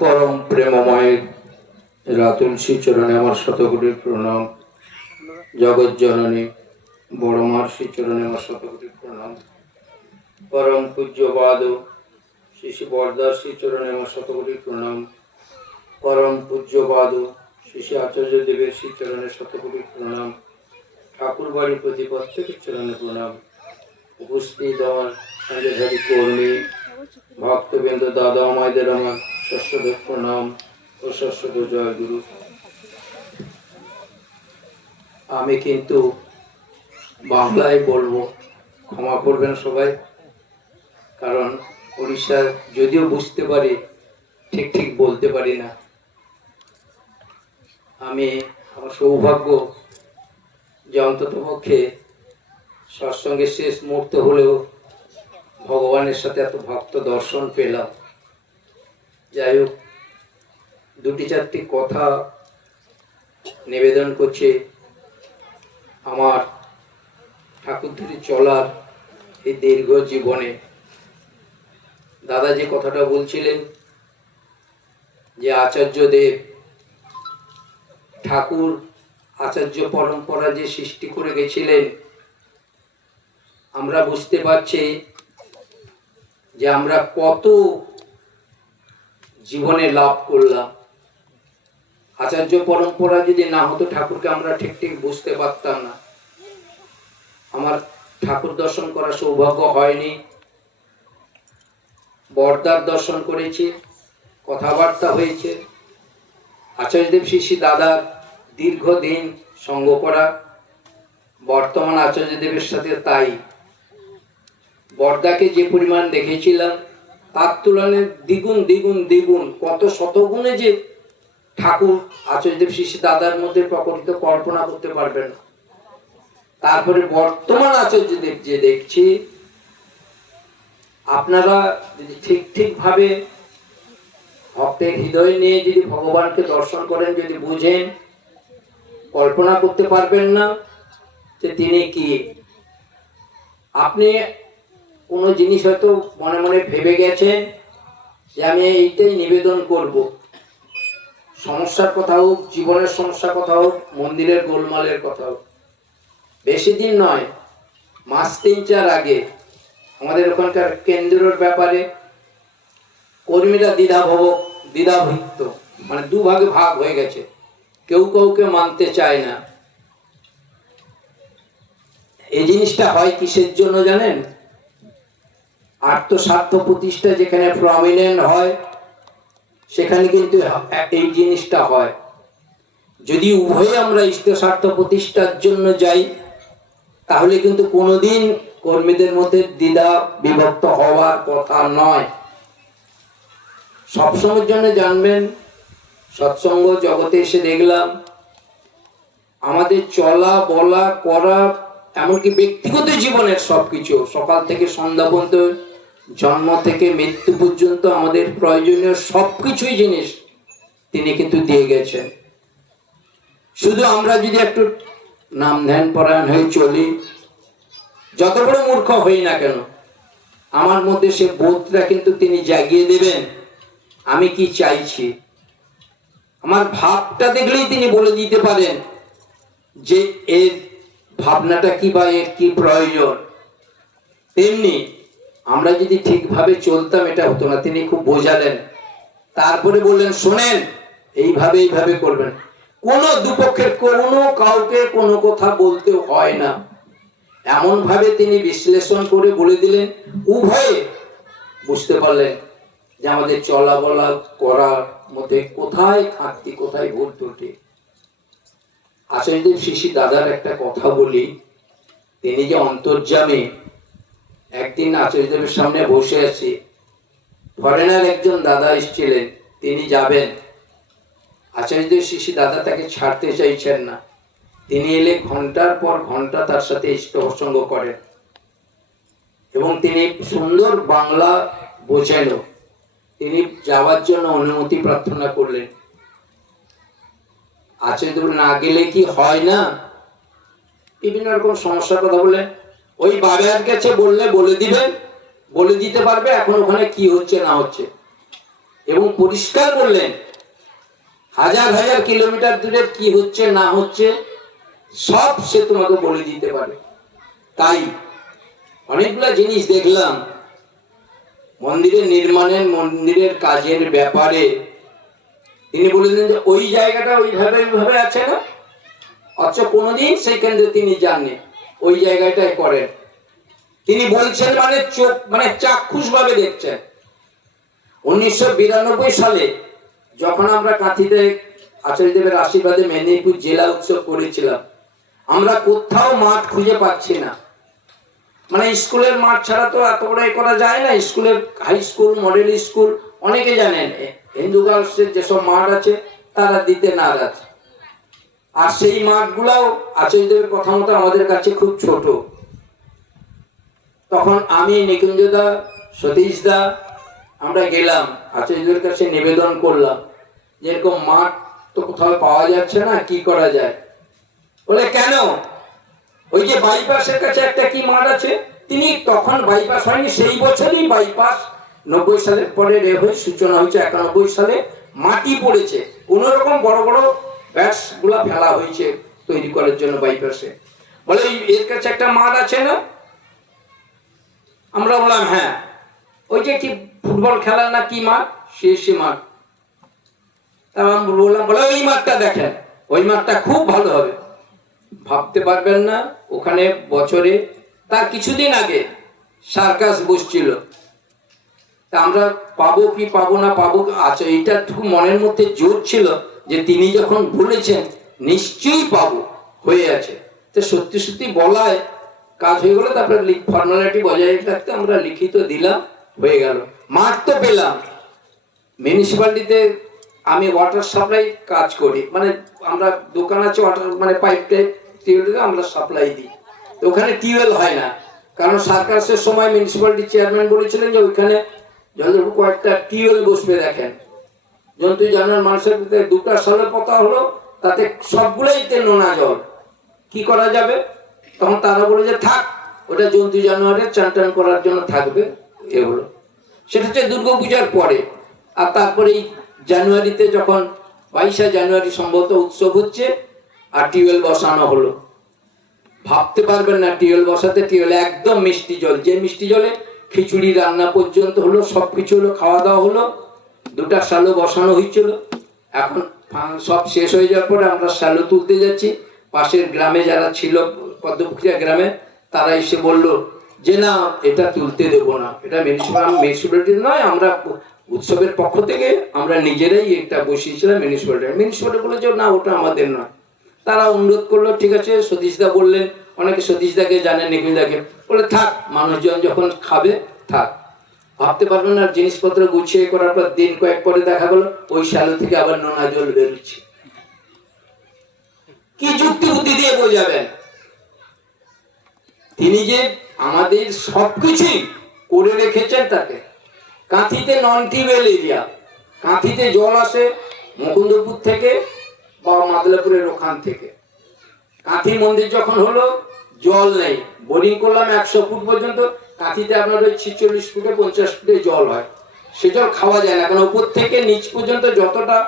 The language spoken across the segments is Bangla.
परम प्रेममय रातुल श्री चरणे আমার শতকোটি প্রণাম। जगत जननी बड़ मार श्री चरणे আমার শতকোটি প্রণাম। परम पूज्यपाद श्री श्री बरदार श्री चरणे আমার শতকোটি প্রণাম। परम पूज्यपाद श्री श्री आचार्य देवेर श्री चरणे শতকোটি প্রণাম। ठाकुर बाड़ी प्रति प्रत्येक चरणे प्रणाम। उपस्थित আমার संजयधारी कर्मी भक्तबृंद दादा मायदेर আমার षष्ठ प्रणाम और षष्ठ जय गुरु। आमी किन्तु बांगलाय बोलबो, क्षमा करबेन सबाई, कारण उड़ीसा यदिओ बुझते पारी ठीक ठीक बोलते पारी ना। आमी आमार सौभाग्य जे अंततपक्षे सत्संगे शेष मुहूर्त हलेও भगवानेर साथे एत भक्त दर्शन पेलाम। যাই হোক, দুটি চারটি কথা নিবেদন করছে আমার ঠাকুরধুরি চলার এই দীর্ঘ জীবনে। দাদা যে কথাটা বলছিলেন যে আচার্য দেব ঠাকুর আচার্য পরম্পরা যে সৃষ্টি করে গেছিলেন, আমরা বুঝতে পারছি যে আমরা কত জীবনে লাভ করলাম। আচার্য পরম্পরা যদি না হতো ঠাকুরকে আমরা ঠিক ঠিক বুঝতে পারতাম না। আমার ঠাকুর দর্শন করার সৌভাগ্য হয়নি, বরদার দর্শন করেছি, কথাবার্তা হয়েছে। আচার্যদেব শিশি দাদার দীর্ঘদিন সঙ্গ করা, বর্তমান আচার্যদেবের সাথে তাই। বরদাকে যে পরিমাণ দেখেছিলাম তার তুলনায় দ্বিগুণ দ্বিগুণ দ্বিগুণ কত শতগুণে যে ঠাকুর আচার্যদেব শিশি দাদার মধ্যে প্রকটিত কল্পনা করতে পারবে না। তারপরে বর্তমান আচার্যদেব যে দেখছি, আপনারা যদি ঠিক ঠিক ভাবে ভক্তের হৃদয় নিয়ে যদি ভগবানকে দর্শন করেন, যদি বুঝেন, কল্পনা করতে পারবেন না যে তিনি কি। আপনি কোনো জিনিস হয়তো মনে মনে ভেবে গেছেন যে আমি এইটাই নিবেদন করব, সমস্যার কথা হোক, জীবনের সমস্যার কথা হোক, মন্দিরের গোলমালের কথা হোক। বেশি দিন নয়, মাস 3-4 আগে আমাদের ওখানকার কেন্দ্রের ব্যাপারে কর্মীরা দ্বিধাভুক্ত, মানে দুভাগে ভাগ হয়ে গেছে, কেউ কাউকে মানতে চায় না। এই জিনিসটা হয় কিসের জন্য জানেন? আত্মস্বার্থ প্রতিষ্ঠা যেখানে প্রমিনেন্ট হয় সেখানে কিন্তু এই জিনিসটা হয়। যদি উভয়ে আমরা ইষ্টস্বার্থ প্রতিষ্ঠার জন্য যাই তাহলে কিন্তু কোনোদিন কর্মীদের মধ্যে দ্বিধা বিভক্ত হওয়ার কথা নয়। সবসময়ের জন্য জানবেন, সৎসঙ্গ জগতে এসে দেখলাম আমাদের চলা বলা করা, এমনকি ব্যক্তিগত জীবনের সবকিছু, সকাল থেকে সন্ধ্যা পর্যন্ত, জন্ম থেকে মৃত্যু পর্যন্ত আমাদের প্রয়োজনীয় সবকিছুই জিনিস তিনি কিন্তু দিয়ে গেছেন। শুধু আমরা যদি একটু নাম ধ্যান পরায়ণ হয়ে চলি, যত বড় মূর্খ হই না কেন, আমার মধ্যে সে বোধটা কিন্তু তিনি জাগিয়ে দেবেন আমি কি চাইছি। আমার ভাবটা দেখলেই তিনি বলে দিতে পারেন যে এর ভাবনাটা কি বা এর কি প্রয়োজন। তেমনি আমরা যদি ঠিকভাবে চলতাম এটা হতো না। তিনি খুব বোঝালেন, তারপরে বললেন শোনেন এইভাবে এইভাবে করবেন। কোনো দুপক্ষের কোনো কাউকে কোনো কথা বলতে হয় না, এমন ভাবে তিনি বিশ্লেষণ করে বলে দিলেন, উভয়ে বুঝতে পারলেন যে আমাদের চলা বলা করার মধ্যে কোথায় খাঁটি, কোথায় ভুল ত্রুটি। আচার্যদেব শিশি দাদার একটা কথা বলি, তিনি যে অন্তর্যামী। একদিন আচার্যদেবের সামনে বসে আছি, ফরেনার একজন দাদা এসেছিলেন, তিনি যাবেন। আচার্যদেব শিশি দাদা তাকে ছাড়তে চাইছেন না। তিনি এলে ঘন্টার পর ঘন্টা তার সাথে ইষ্টসঙ্গ করেন এবং তিনি সুন্দর বাংলা বোঝেন। তিনি যাওয়ার জন্য অনুমতি প্রার্থনা করলেন। আচার্যদেব না গেলে কি হয় না, বিভিন্ন রকম সমস্যার কথা বলে ওই বাবার কাছে বললে বলে দিবেন, বলে দিতে পারবে এখন ওখানে কি হচ্ছে না হচ্ছে। এবং পরিষ্কার বললেন হাজার হাজার কিলোমিটার দূরে কি হচ্ছে না হচ্ছে সব সে তোমাকে বলে দিতে পারে। তাই অনেকগুলা জিনিস দেখলাম মন্দিরের নির্মাণের, মন্দিরের কাজের ব্যাপারে। তিনি বললেন যে ওই জায়গাটা ওইভাবে আছে না, অথচ কোনোদিন সেখানে তিনি জাননি, ওই জায়গাটাই করেন। তিনি বলছেন মানে চোখ মানে চাক্ষুষ ভাবে দেখছেন। 1992 সালে যখন আমরা কাঁথিতে আচার্যদেবের আশীর্বাদে মেদিনীপুর জেলা উৎসব করেছিলাম, আমরা কোথাও মাঠ খুঁজে পাচ্ছি না। মানে স্কুলের মাঠ ছাড়া তো এত বড় করা যায় না। স্কুলের হাই স্কুল, মডেল স্কুল, অনেকে জানেন হিন্দু গার্লসের যেসব মাঠ আছে তারা দিতে নারাজ। আর সেই মাঠগুলাও আচার্যদেবের কথা মতো আমাদের কাছে খুব ছোট। তখন আমি, নিকুঞ্জদা, সতীশদা আমরা গেলাম, আচার্যদের কাছে নিবেদন করলাম যে এরকম মাঠ তো কোথাও পাওয়া যাচ্ছে না, কি করা যায়? বলে কেন? ওই যে বাইপাসের কাছে একটা কি মাঠ আছে। তিনি তখন বাইপাস হয়নি, সেই বছরই বাইপাস 90 সালের পরে হয়ে সূচনা হয়েছে। 91 সালে মাটি পড়েছে, কোন রকম বড় বড় ব্যাস গুলা ফেলা হয়েছে তৈরি করার জন্য বাইপাসে। বলে এর কাছে একটা মাঠ আছে না? আমরা বললাম হ্যাঁ, ওই যে কি ফুটবল খেলা না কি মাঠ, সে মাঠ। বললাম বলে ওই মাঠটা দেখেন, ওই মাঠটা খুব ভালো হবে। ভাবতে পারবেন না, ওখানে বছরে তার কিছুদিন আগে সার্কাস বসছিল। তা আমরা পাবো কি পাবো না পাবো, আচ্ছা এইটা খুব মনের মধ্যে জোর ছিল যে তিনি যখন বলেছেন নিশ্চয়ই পাবো, হয়ে আছে। তো সত্যি সত্যি বলায় কাজ হয়ে গেল। তারপরে ফর্মালিটি বজায় রাখতে আমরা লিখিত দিলাম, হয়ে গেল। মাঠ তো পেলাম। মিউনিসিপ্যালিটিতে আমি ওয়াটার সাপ্লাই কাজ করি, মানে আমরা দোকান আছে ওয়াটার মানে পাইপ টাইপ টিউবওয়েল আমরা সাপ্লাই দিই। তো ওখানে টিউবওয়েল হয় না, কারণ সার্কাসের সময় মিউনিসিপ্যালিটি চেয়ারম্যান বলেছিলেন যে ওইখানে জলের কয়েকটা টিউবওয়েল বসবে। দেখেন জন্তু জানোয়ার মানুষের ভিতরে 2টা সালের পতা হলো, তাতে সবগুলোই নোনা জল, কি করা যাবে? তখন তারা বলে যে থাক, ওটা জন্তু জানোয়ারের চান টান করার জন্য থাকবে। এ হলো, সেটা হচ্ছে দুর্গাপূজার পরে। আর তারপরে জানুয়ারিতে যখন 22শে জানুয়ারি সম্ভবত উৎসব হচ্ছে, আর টিউবওয়েল বসানো হলো। ভাবতে পারবেন না, টিউবওয়েল বসাতে টিউবওয়েল একদম মিষ্টি জল, যে মিষ্টি জলে খিচুড়ি রান্না পর্যন্ত হলো, সবকিছু হলো, খাওয়া দাওয়া হলো। 2টা শ্যালো বসানো হয়েছিল। এখন সব শেষ হয়ে যাওয়ার পরে আমরা শ্যালো তুলতে যাচ্ছি। পাশের গ্রামে যারা ছিল, পদ্মপুকুরিয়া গ্রামে, তারা এসে বলল যে না, এটা তুলতে দেবো না, এটা মিউনিসিপ্যালিটি নয়, আমরা উৎসবের পক্ষ থেকে আমরা নিজেরাই এটা বসিয়েছিলাম। মিউনিসিপ্যালিটি বলে যে না, ওটা আমাদের নয়। তারা অনুরোধ করলো, ঠিক আছে। সতীশদা বললেন, অনেকে সতীশদাকে জানেন, নিকুঞ্জদাকে, বলে থাক, মানুষজন যখন খাবে থাক। ভাবতে পারবেন না, জিনিসপত্র গুছিয়ে করার পর দিন কয়েক পরে দেখা গেল ওই শ্যালো থেকে আবার নোনা জল বেরোচ্ছে। কি যুক্তি বুদ্ধি দিয়ে বোঝাবেন? তিনি যে আমাদের সবকিছুই করে রেখেছেন তাকে। কাঁথিতে নন টিউবওয়েল এরিয়া, কাঁথিতে জল আসে মুকুন্দপুর থেকে বা মাদলাপুরের ওখান থেকে। কাঁথি মন্দির যখন হলো জল নেই, বোরিং করলাম 100 ফুট পর্যন্ত। কাঁথিতে আপনার ওই 46 ফুটে 50 ফুটে জল হয়, সে জল খাওয়া যায় না, কারণ উপর থেকে নিচ পর্যন্ত যতটা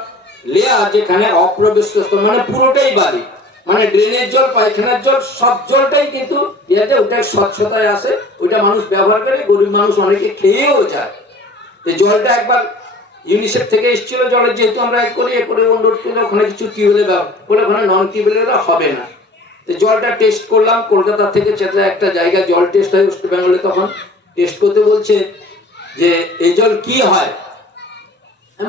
লেয়ার, যেখানে অপ্রবেশ মানে পুরোটাই বাড়ি, মানে ড্রেনের জল, পায়খানার জল, সব জলটাই কিন্তু ইয়াতে ওটা স্বচ্ছতায় আসে, ওইটা মানুষ ব্যবহার করে, গরিব মানুষ অনেকে খেয়েও যায়। যে জলটা একবার ইউনিসেফ থেকে এসেছিল, জলের যেহেতু আমরা এ করে অনুরোধ করলে ওখানে কিছু টিউবওয়েলে বলে ওখানে নন টিউবওয়েলেরা হবে না। তো জলটা টেস্ট করলাম, কলকাতা থেকে চেতলা একটা জায়গা জল টেস্ট হয় ওয়েস্ট বেঙ্গলে, তখন টেস্ট করতে বলছে যে এই জল কি হয়,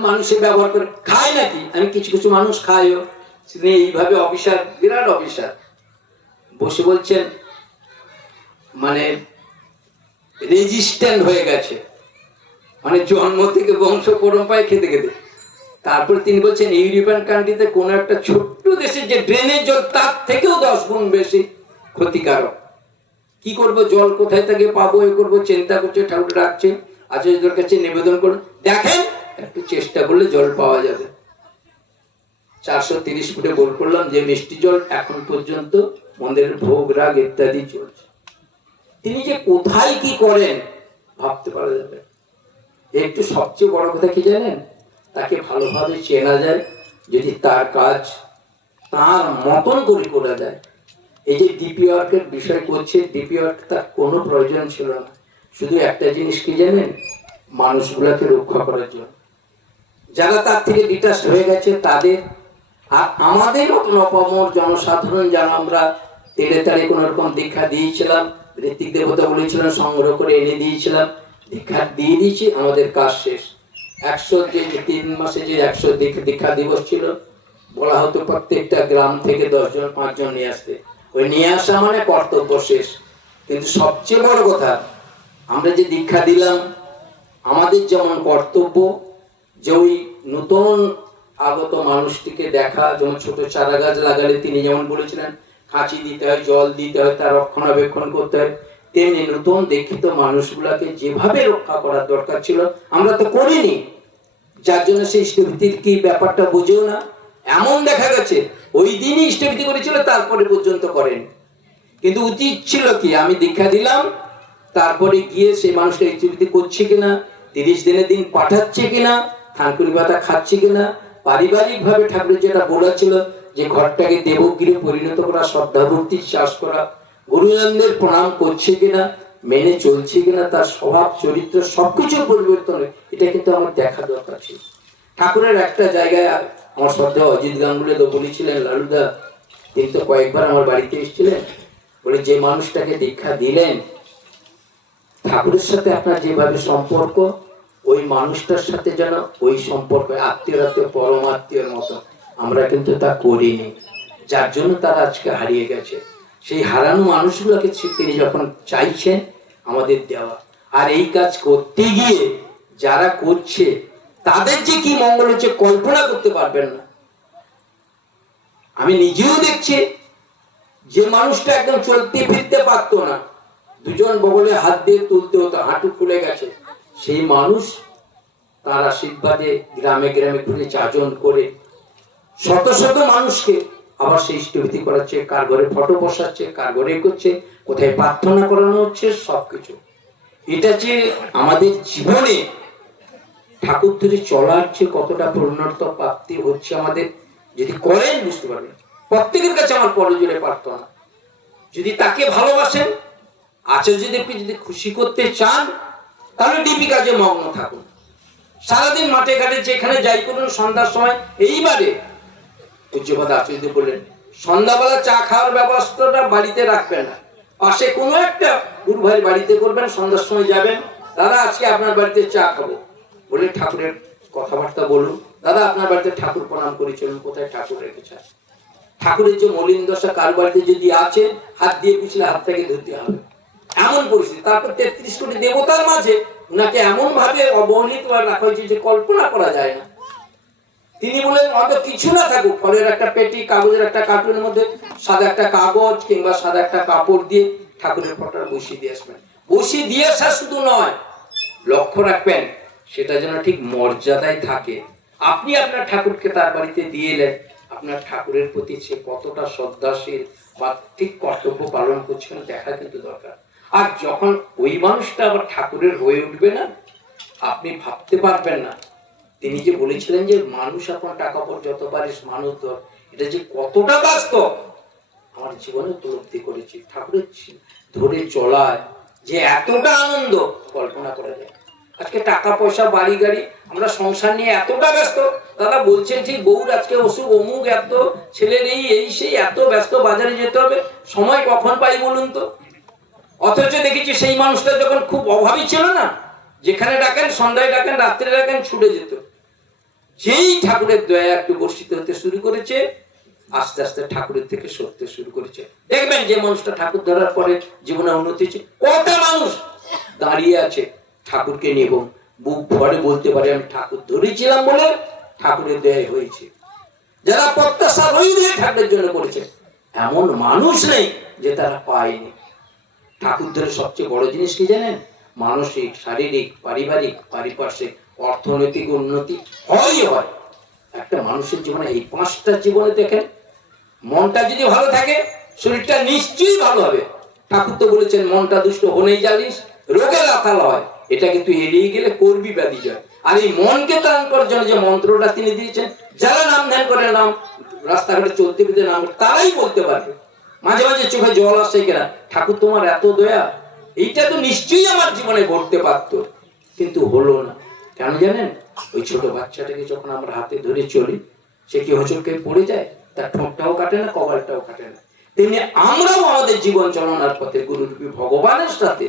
মানুষে ব্যবহার করে খায় নাকি? আমি কিছু কিছু মানুষ খায়ও। এইভাবে অফিসার, বিরাট অফিসার বসে বলছেন মানে রেজিস্ট্যান্ট হয়ে গেছে, মানে জন্ম থেকে বংশ পরম্পরায় খেতে খেতে। তারপরে তিনি বলছেন ইউরোপিয়ান কান্ট্রিতে কোনো একটা ছোট্ট দেশের যে ড্রেনের জল তার থেকেও 10 গুণ বেশি ক্ষতিকারক। কি করব, জল কোথায় থেকে পাবো, এ করবো, চিন্তা করছে। ঠাকুর ডাকছে, আচার্যদের কাছে নিবেদন করুন, দেখেন একটু চেষ্টা করলে জল পাওয়া যাবে। 430 ফুটে বোর করলাম, যে মিষ্টি জল এখন পর্যন্ত মন্দিরের ভোগ রাগ ইত্যাদি চলছে। তিনি যে কোথায় কি করেন ভাবতে পারা যাবে। একটু সবচেয়ে বড় কথা কি জানেন, তাকে ভালোভাবে চেনা যায়, যদি তার কাজ তার মতন করে করা যায়। এই যে ডিপি ওয়ার্কের বিষয় করছে, ডিপি ওয়ার্ক তার কোনো প্রয়োজন ছিল না, শুধু একটা জিনিস কি জানেন, মানুষগুলোকে রক্ষা করার জন্য। যারা তার থেকে ডিটাচ হয়ে গেছে তাদের, আর আমাদের মতন অপামর জনসাধারণ যারা আমরা তেড়ে তাড়ে কোন রকম দীক্ষা দিয়েছিলাম, ঋত্বিক দেবতা বলেছিলেন সংগ্রহ করে এনে দিয়েছিলাম, দীক্ষা দিয়ে দিয়েছি, আমাদের কাজ শেষ। 100 যে 3 মাসে যে 100 দীক্ষা দিবস ছিল, বলা হতো প্রত্যেকটা গ্রাম থেকে 10 জন 5 জন নিয়ে আসতে, ওই নিয়ে আসা মানে কর্তব্য শেষ। কিন্তু সবচেয়ে বড় কথা, আমরা যে দীক্ষা দিলাম, আমাদের যেমন কর্তব্য যে ওই নতুন আগত মানুষটিকে দেখা, যেমন ছোট চারা গাছ লাগালে তিনি যেমন বলেছিলেন খাঁচি দিতে হয়, জল দিতে হয়, তার রক্ষণাবেক্ষণ করতে হয়, তেমনি নতুন দীক্ষিত মানুষগুলাকে যেভাবে রক্ষা করার দরকার ছিল আমরা তো করিনি, যার জন্য সেই ইষ্টভীতির কি ব্যাপারটা বুঝেও না। এমন দেখা গেছে ওই দিনই ইষ্টভীতি করেছিল, তারপরে পর্যন্ত করেন। কিন্তু উচিত ছিল কি, আমি দীক্ষা দিলাম, তারপরে গিয়ে সেই মানুষটা ইষ্টভীতি করছে কিনা, 30 দিনের দিন পাঠাচ্ছে কিনা, থানকুনি পাতা খাচ্ছে কিনা, পারিবারিক ভাবে ঠাকুরের যেটা বলেছিল যে ঘরটাকে দেবগিরি পরিণত করা, শ্রদ্ধা ভক্তি চাষ করা, গুরুজনদের প্রণাম করছে কিনা, মেনে চলছে কিনা, তার স্বভাব চরিত্র সবকিছু পরিবর্তন, এটা কিন্তু আমার দেখা দরকার ছিল। ঠাকুরের একটা জায়গায় আমার শ্রদ্ধা অজিত গাঙ্গুলি তো বলেছিলেন, লালুদা তিনি তো কয়েকবার আমার বাড়িতে এসেছিলেন, বলে যে মানুষটাকে দীক্ষা দিলেন ঠাকুরের সাথে আপনার যেভাবে সম্পর্ক, ওই মানুষটার সাথে যেন ওই সম্পর্ক আত্মীয় পরমাত্মীয়র মতো, আমরা কিন্তু তা করিনি, যার জন্য তারা আজকে হারিয়ে গেছে। সেই হারানো মানুষগুলোকে তিনি যখন চাইছেন আমাদের দেওয়া, আর এই কাজ করতে গিয়ে যারা করছে তাদের যে কি মঙ্গল হচ্ছে কল্পনা করতে পারবেন না। আমি নিজেও দেখছি যে মানুষটা একদম চলতে ফিরতে পারতো না, 2 জন বগলে হাত দিয়ে তুলতে হতো, হাঁটু ফুলে গেছে, সেই মানুষ তার আশীর্বাদে গ্রামে গ্রামে ঘুরে যাজন করে শত শত মানুষকে আবার সেই ইষ্টভীতি করাচ্ছে, কার ঘরে ফটো বসাচ্ছে, কার ঘরে করছে, কোথায় প্রার্থনা করানো হচ্ছে, সবকিছু। এটা যে আমাদের জীবনে ঠাকুর ধরে চলার যে কতটা পরিণত প্রাপ্তি হচ্ছে আমাদের, যদি করেন বুঝতে পারবেন। প্রত্যেকের কাছে আমার করজোড়ে প্রার্থনা, যদি তাকে ভালোবাসেন, আচার্যদেবকে যদি খুশি করতে চান, তাহলে ডিপি কাজে মগ্ন থাকুন, সারাদিন মাঠে ঘাটে যেখানে যাই করুন, সন্ধ্যার সময়। এইবারে পূজ্যপাদ আচার্যদেব বললেন সন্ধ্যাবেলা চা খাওয়ার ব্যবস্থাটা বাড়িতে রাখবেন না, পাশে কোনো একটা গুরু ভাইয়ের বাড়িতে করবেন, সন্ধ্যার সময় যাবেন, দাদা আজকে আপনার বাড়িতে চা খাবো, বলে ঠাকুরের কথাবার্তা বলুন, দাদা আপনার বাড়িতে ঠাকুর প্রণাম করে চলুন, কোথায় ঠাকুর রেখেছে, ঠাকুরের যে মলিন দশা কার বাড়িতে যদি আছে, হাত দিয়ে পিছলে হাতটাকে ধরতে হবে, এমন পরিস্থিতি। তারপর 33 কোটি দেবতার মাঝে উনাকে এমন ভাবে অবহেলিত রাখা হয়েছে যে কল্পনা করা যায় না। তিনি বলেন হয়তো কিছু না থাকুক, ফলের একটা পেটি, কাগজের একটা কার্টুনের মধ্যে সাদা একটা কাগজ কিংবা সাদা একটা কাপড় দিয়ে ঠাকুরের ফটোটা বসিয়ে দিয়ে আসবেন। বসিয়ে দিয়ে আসা শুধু নয়, লক্ষ্য রাখবেন সেটা যেন ঠিক মর্যাদায় থাকে। আপনি আপনার ঠাকুরকে তার বাড়িতে দিয়ে এলেন, আপনার ঠাকুরের প্রতি সে কতটা শ্রদ্ধাশীল বা ঠিক কর্তব্য পালন করছেন দেখা কিন্তু দরকার। আর যখন ওই মানুষটা আবার ঠাকুরের হয়ে উঠবে না, আপনি ভাবতে পারবেন না। তিনি যে বলেছিলেন যে মানুষ এখন টাকা পর যত পারিস মানুষ ধর, এটা যে কতটা বাস্তব আমার জীবনে উপলব্ধি করেছি। ঠাকুরের ধরে চলায় যে এতটা আনন্দ কল্পনা করা যায়। আজকে টাকা পয়সা বাড়ি গাড়ি, আমরা সংসার নিয়ে এতটা ব্যস্ত, দাদা বলছেন ঠিক, বউর আজকে অসুখ, অমুক, এত ছেলের এই সেই, এত ব্যস্ত, বাজারে যেতে হবে, সময় কখন পাই বলুন তো। অথচ দেখেছি সেই মানুষটা যখন খুব অভাবী ছিল না, যেখানে ডাকেন, সন্ধ্যায় ডাকেন, রাত্রে ডাকেন, ছুটে যেত। যেই ঠাকুরের দয়া একটু বর্ষিত হতে শুরু করেছে, আস্তে আস্তে ঠাকুরের থেকে সরতে শুরু করেছে। দেখবেন যে মানুষটা ঠাকুর ধরার পরে জীবনে উন্নতি হচ্ছে, কত মানুষ দাঁড়িয়ে আছে ঠাকুরকে নিয়ে, বুক ভরে বলতে পারে আমি ঠাকুর ধরেছিলাম বলে ঠাকুরের দয়া হয়েছে। যারা প্রত্যাশা রই দিয়ে ঠাকুরের জন্য করেছে, এমন মানুষ নেই যে তারা পায়নি। ঠাকুর ধরে সবচেয়ে বড় জিনিস কি জানেন? মানসিক, শারীরিক, পারিবারিক, পারিপার্শ্বিক, অর্থনৈতিক উন্নতি হয়। একটা মানুষের জীবনে এই 5টা জীবনে দেখেন, মনটা যদি ভালো থাকে শরীরটা নিশ্চয়ই ভালো হবে। ঠাকুর তো বলেছেন মনটা দুষ্ট হলেই জানিস রোগে লাথাল হয়, এটা কিন্তু এড়িয়ে গেলে করবি ব্যাধি যায়। আর এই মনকে ত্রাণ করার জন্য যে মন্ত্রটা তিনি দিয়েছেন, যারা নাম ধ্যান করে, নাম রাস্তাঘাটে চলতে ফিরতে নাম, তারাই বলতে পারবে। মাঝে মাঝে চোখে জল আসে কিনা, ঠাকুর তোমার এত দয়া, এইটা তো নিশ্চয়ই আমার জীবনে ঘটতে পারতো, কিন্তু হলো না। কেন জানেন? ওই ছোট বাচ্চাটাকে যখন আমরা হাতে ধরে চলি, সে কি হোঁচটকে পড়ে যায়, তার ঠোঁটটাও কাটে না, কপালটাও কাটে না। তেমনি আমরাও আমাদের জীবন চালনার পথে গুরুরূপী ভগবানের সাথে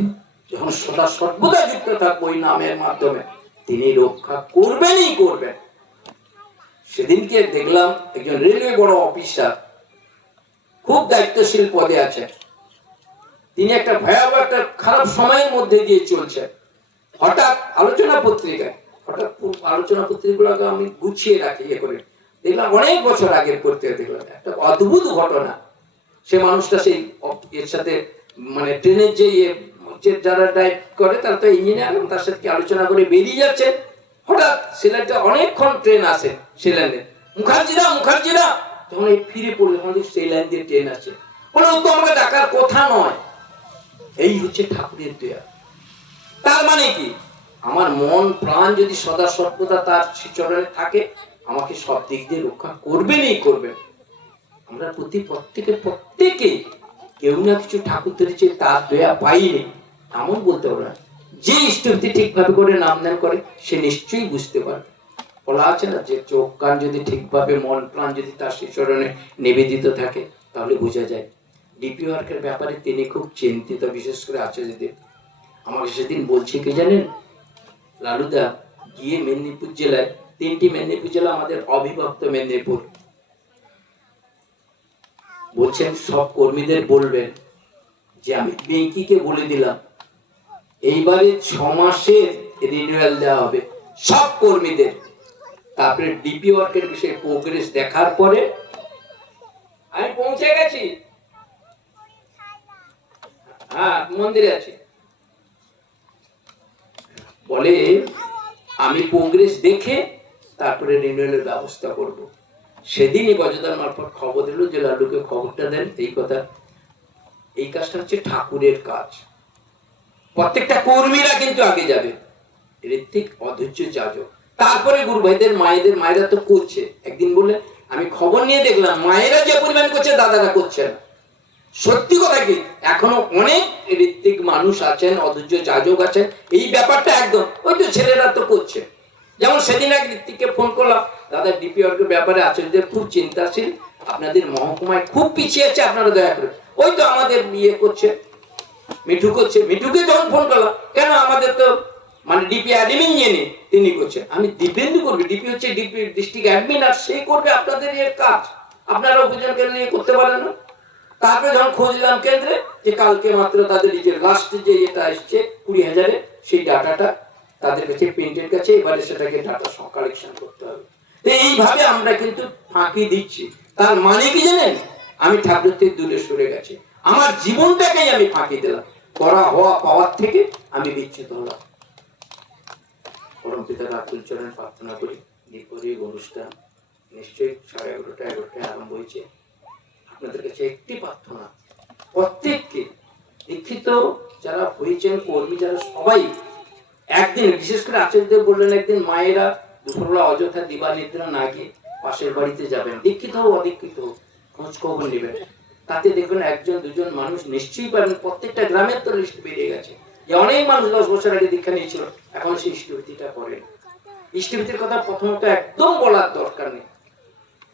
যখন সদা সর্বদা যুক্ত থাকবো ওই নামের মাধ্যমে, তিনি রক্ষা করবেনই করবেন। সেদিনকে দেখলাম একজন রেলওয়ে বড় অফিসার, খুব দায়িত্বশীল পদে আছেন, তিনি একটা ভয়াবহ একটা খারাপ সময়ের মধ্যে দিয়ে চলছে। হঠাৎ আলোচনা পত্রিকায়, হঠাৎ আলোচনা পত্রিকাগুলোকে আমি গুছিয়ে রাখি ইয়ে করে, দেখলাম অনেক বছর আগের পত্রিকা, দেখলাম একটা অদ্ভুত ঘটনা। সে মানুষটা সেই এর সাথে মানে ট্রেনের যে যারা ড্রাইভ করে তারা তো ইঞ্জিনিয়ার, তার সাথে আলোচনা করে বেরিয়ে যাচ্ছে। হঠাৎ সিলেটে অনেকক্ষণ ট্রেন আসে, সেই লাইনে মুখার্জিরা তখন এই ফিরে পড়লো, আমাদের সেই লাইন দিয়ে ট্রেন আসে, বলে তো আমাকে ডাকার কথা নয়। এই হচ্ছে ঠাকুরের দয়া। তার মানে কি, আমার মন প্রাণ যদি সদা সর্বদা তার চরণে থাকে, আমাকে সব দিক দিয়ে রক্ষা করবেনই করবেন। আমরা প্রত্যেকে কেউ না কিছু ঠাকুর ধরেছে, তার দয়া পাইনি এমন বলতে পারবো না। যে ইষ্টভূতি ঠিকভাবে করে নাম ধ্যান করে, সে নিশ্চয়ই বুঝতে পারবে। বলা আছে না, যে চোখ কান যদি ঠিকভাবে মন প্রাণ যদি তার চরণে নিবেদিত থাকে, তাহলে বোঝা যায়। ডিপি ওয়ার্কের ব্যাপারে তিনি খুব চিন্তিত, বিশেষ করে আচার্যদেব আমাকে সেদিন বলছে কি জানেন, লালুদা গিয়ে মেদিনীপুর জেলায়, 3টি মেদিনীপুর জেলা আমাদের অবিভক্ত মেদিনীপুর, বলছেন সব কর্মীদের বলবেন যে আমি বেঙ্কিকে বলে দিলাম এইবারে 6 মাসের রিনিউয়াল দেওয়া হবে সব কর্মীদের। তারপরে ডিপি ওয়ার্কের বিষয়ে প্রোগ্রেস দেখার পরে আমি পৌঁছে গেছি, হ্যাঁ মন্দিরে আছি, বলে আমি প্রোগ্রেস দেখে তারপরে রিনিউয়ালের ব্যবস্থা করব। সেদিনই গজদার মারফত খবর দিল যে লালুকে খবরটা দেন এই কথা। এই কাজটা হচ্ছে ঠাকুরের কাজ, প্রত্যেকটা কর্মীরা কিন্তু আগে যাবে, ঋত্বিক অধৈর্য যাজক, তারপরে গুরু ভাইদের মায়েরা তো করছে। একদিন বললে আমি খবর নিয়ে দেখলাম মায়েরা যে পরিমাণ করছে দাদারা করছে না। সত্যি কথা কি, এখনো অনেক ঋত্বিক মানুষ আছেন, অধৈর্য যাজক আছেন, এই ব্যাপারটা একদম ওই তো ছেলেরা তো করছে। যেমন সেদিন এক ঋত্বিককে ফোন করলাম, দাদা ডিপি ওয়ার্কের ব্যাপারে আচার্যদের খুব চিন্তাশীল, আপনাদের মহকুমায় খুব পিছিয়ে আছে, আপনারা দয়া করে। ওই তো আমাদের বিয়ে করছে, মিঠু করছে, মিঠুকে যখন ফোন করলাম, কেন আমাদের তো মানে ডিপি অ্যাডমিন যিনি তিনি করছে, আমি দিব্যেন্দু করবে, ডিপি হচ্ছে ডিপি ডিস্ট্রিক্ট অ্যাডমিন, আর সেই করবে আপনাদের এর কাজ, আপনারা অভিযানকে নিয়ে করতে পারেন না। তারপরে যখন খুঁজলাম কেন্দ্রে, যে কালকে মাত্র তাদের যে লাস্ট যে এটা আসছে 20,000 সেই ডাটাটা তাদের কাছে প্রিন্টের কাছে, এবারে সেটাকে ডাটা কালেকশন করতে হবে। তো এইভাবে আমরা কিন্তু ফাঁকি দিচ্ছি। তার মানে কি জানেন, আমি ঠাকুর থেকে দূরে সরে গেছি, আমার জীবনটাকেই আমি ফাঁকি দিলাম, করা হওয়া পাওয়ার থেকে আমি বিচ্যুত হলাম। পরম পিতার আতুল চরণে প্রার্থনা করি, দ্বিপদী অনুষ্ঠান নিশ্চয়ই 11:30 আরম্ভ হয়েছে। আপনাদের কাছে একটি প্রার্থনা, প্রত্যেককে দীক্ষিত যারা হয়েছেন, কর্মী যারা, সবাই একদিন, বিশেষ করে আচার্যদেব বললেন একদিন মায়েরা দুপুরবেলা অযথা দিবা নিদ্রা না গিয়ে পাশের বাড়িতে যাবেন, দীক্ষিত হোক অদীক্ষিত হোক, খোঁজ খবর নেবেন। তাতে দেখবেন 1-2 জন মানুষ নিশ্চয়ই পাবেন। প্রত্যেকটা গ্রামের তো লিস্ট বেরিয়ে গেছে, যে অনেক মানুষ 10 বছর আগে দীক্ষা নিয়েছিল, এখন সেই ইষ্টভূতিটা করে। ইষ্টভূতির কথা প্রথমত একদম বলার দরকার নেই,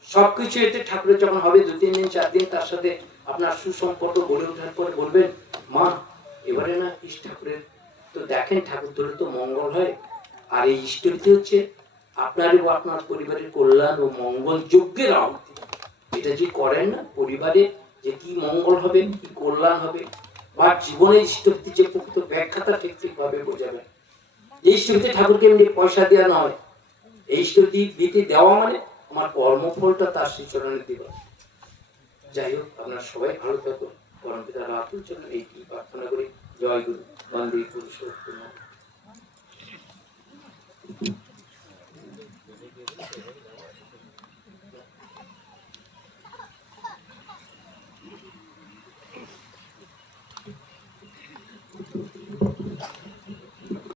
সবকিছু এতে ঠাকুরের যখন হবে 2-3 দিন 4 দিন তার সাথে আপনার সুসম্পর্ক গড়ে ওঠার পর বলবেন, মা এবারে না ইষ্ট ঠাকুরের তো দেখেন ঠাকুর ধরে তো মঙ্গল হয়, আর এই ইষ্টভূতি হচ্ছে আপনার ও আপনার পরিবারের কল্যাণ ও মঙ্গল যজ্ঞের আহুতি। এটা যে করেন না, পরিবারে যে কি মঙ্গল হবে, কি কল্যাণ হবে, বা জীবনের ইষ্টভূতি যে প্রকৃত ব্যাখ্যাটা ঠিকভাবে বোঝাবেন। এই ইষ্টভূতি ঠাকুরকে এমনি পয়সা দেওয়া নয়, এই ইষ্টভূতি দেওয়া মানে আমার কর্মফলটা তার শ্রীচরণে দিবা। যাই হোক, আপনারা সবাই ভালো থাকুন, পরম পিতার আতুল চরণে এই প্রার্থনা করি। জয় গুরু, বন্দে পুরুষোত্তম।